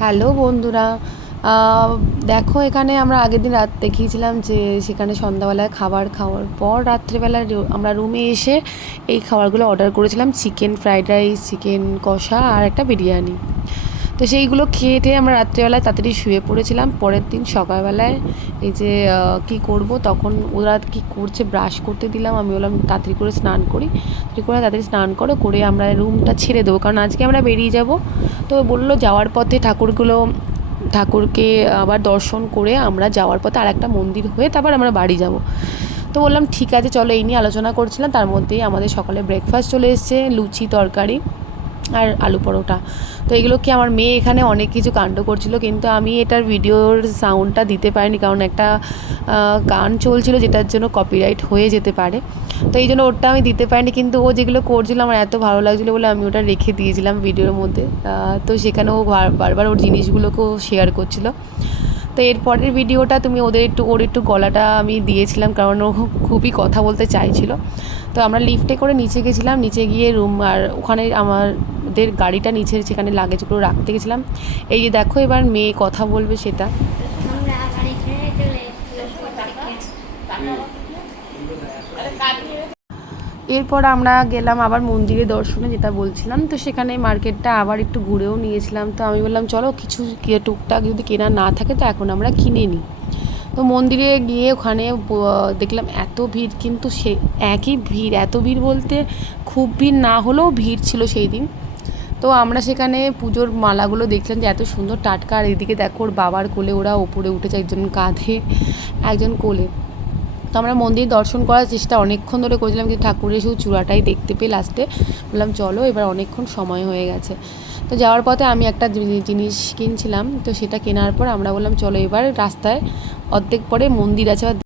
Hello বন্ধুরা, দেখো এখানে আমরা আগের দিন রাত দেখিয়েছিলাম যে সেখানে সন্ধ্যাবেলায় খাবার খাওয়ার পর রাত্রিবেলা আমরা রুমে এসে এই খাবারগুলো অর্ডার করেছিলাম, চিকেন ফ্রাইড রাইস, চিকেন কষা আর একটা বিরিয়ানি। তো সেইগুলো খেয়ে টেয়ে আমরা রাত্রিবেলায় তাড়াতাড়ি শুয়ে পড়েছিলাম। পরের দিন সকালবেলায় এই যে কী করব, তখন ওরা কী করছে, ব্রাশ করতে দিলাম। আমি বললাম তাড়াতাড়ি করে স্নান করি, তাড়াতাড়ি স্নান করে আমরা রুমটা ছেড়ে দেবো, কারণ আজকে আমরা বেরিয়ে যাব। তো বললো যাওয়ার পথে ঠাকুরকে আবার দর্শন করে আমরা যাওয়ার পথে আর একটা মন্দির হয়ে তারপর আমরা বাড়ি যাব। তো বললাম ঠিক আছে চলো, এই নিয়ে আলোচনা করছিলাম। তার মধ্যেই আমাদের সকালে ব্রেকফাস্ট চলে এসেছে, লুচি তরকারি আর আলু পরোটা। তো এগুলো কি আমার মেয়ে এখানে অনেক কিছু কাণ্ড করছিল, কিন্তু আমি এটার ভিডিওর সাউন্ডটা দিতে পারিনি, কারণ একটা গান চলছিল যেটার জন্য কপিরাইট হয়ে যেতে পারে। তো এই জন্য ওটা আমি দিতে পারিনি, কিন্তু ও যেগুলো করছিল আমার এত ভালো লাগছিলো বলে আমি ওটা রেখে দিয়েছিলাম ভিডিওর মধ্যে। তো সেখানে ও বারবার ওর জিনিসগুলোকেও শেয়ার করছিলো। তো এরপরের ভিডিওটা তুমি ওর একটু গলাটা আমি দিয়েছিলাম, কারণ ও খুবই কথা বলতে চাইছিল। তো আমরা লিফটে করে নিচে গেছিলাম, নিচে গিয়ে রুম আর ওখানে আমাদের গাড়িটা নিচে সেখানে লাগেজগুলো রাখতে গেছিলাম। এই যে দেখো এবার মেয়ে কথা বলবে সেটা। এরপর আমরা গেলাম আবার মন্দিরে দর্শনে, যেটা বলছিলাম। তো সেখানে মার্কেটটা আবার একটু ঘুরেও নিয়েছিলাম। তো আমি বললাম চলো কিছু টুকটাক যদি কেনা না থাকে তো এখন আমরা কিনে নিই। তো মন্দিরে গিয়ে ওখানে দেখলাম এত ভিড়, কিন্তু সে একই ভিড়, এত ভিড় বলতে খুব ভিড় না হলেও ভিড় ছিল সেই দিন। তো আমরা সেখানে পুজোর মালাগুলো দেখলাম যে এত সুন্দর টাটকা। আর এদিকে দেখো ওর বাবার কোলে ওরা ওপরে উঠেছে, একজন কাঁধে একজন কোলে। তো আমরা মন্দির দর্শন করার চেষ্টা অনেকক্ষণ ধরে করেছিলাম, কিন্তু ঠাকুরের শুধু চূড়াটাই দেখতে পেয়ে লাস্টে বললাম চলো এবার অনেকক্ষণ সময় হয়ে গেছে। তো যাওয়ার পথে আমি একটা জিনিস কিনছিলাম, তো সেটা কেনার পর আমরা বললাম চলো এবার রাস্তায় অর্ধেক পরে মন্দির আছে